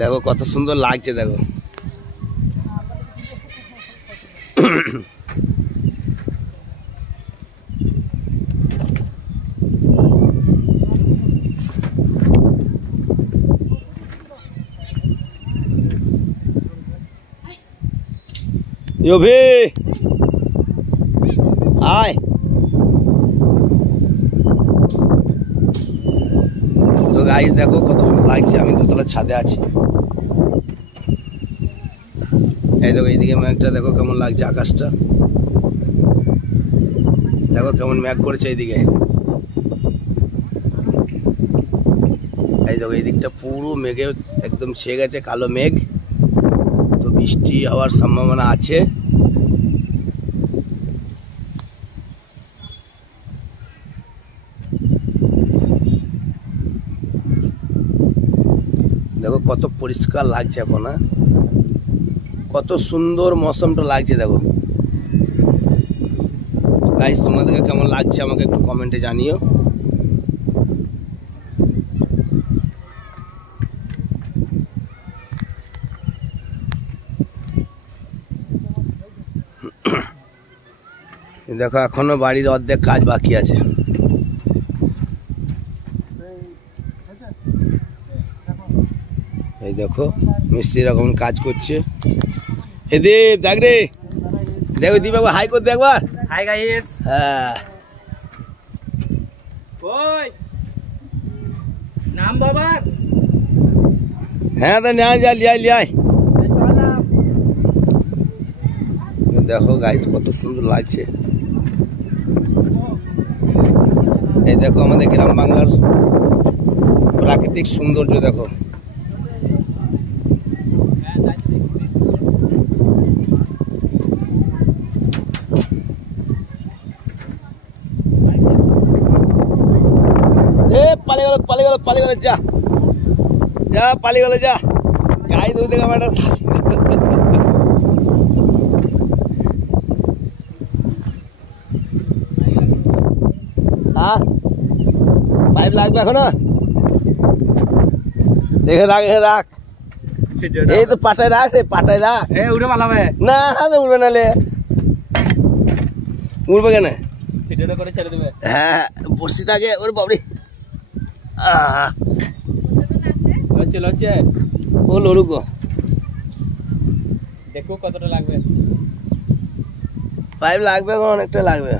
দেখো কত সুন্দর লাগছে দেখো। यो भी आय तो गाइस देखो कत सुंदर লাগছে। আমি দোতলা ছাদে আছি। এই দেখো এইদিকে মেঘটা দেখো কেমন লাগছে, আকাশটা দেখো কেমন মেঘ করেছে এইদিকে। এই দেখো এই দিকটা পুরো মেঘে একদম ছেয়ে গেছে, কালো মেঘ। তো বৃষ্টি হওয়ার সম্ভাবনা আছে। দেখো কত পরিষ্কার লাগছে এখন, কত সুন্দর মৌসমটা লাগছে দেখো। গাইস তোমাদেরকে কেমন লাগছে আমাকে একটু কমেন্টে জানিও। দেখো এখনো বাড়ির অর্ধেক কাজ বাকি আছে। এই দেখো মিস্ত্রি এরকম কাজ করছে। হে দীপ দেখ রে, দেখো দীপ একবার হাই করতে একবার। Hi guys. হ্যাঁ কই নাম বাবা? হ্যাঁ তো নিয়ে যা লিয়াই লিয়াই। দেখো গাইস কত সুন্দর লাগছে। এই দেখো আমাদের গ্রাম বাংলার প্রাকৃতিক সৌন্দর্য দেখো। পালি গেল যা যা, পালি গেল যা। গাই দুই থেকে আমার পাইপ লাগবে এখনো, দেখে রাখ রাখ। এই তো পাটায় রাখ রে, পাটায় রাখ। উড়ে পালাবে না হবে, উড়বে নালে উড়বে কেন? করে ছেড়ে দেবে। হ্যাঁ বসি থাকে ওর বাবরি। লচ্ছে ও লড়ুক গো, দেখো কতটা লাগবে। পাইপ লাগবে, অনেকটা লাগবে।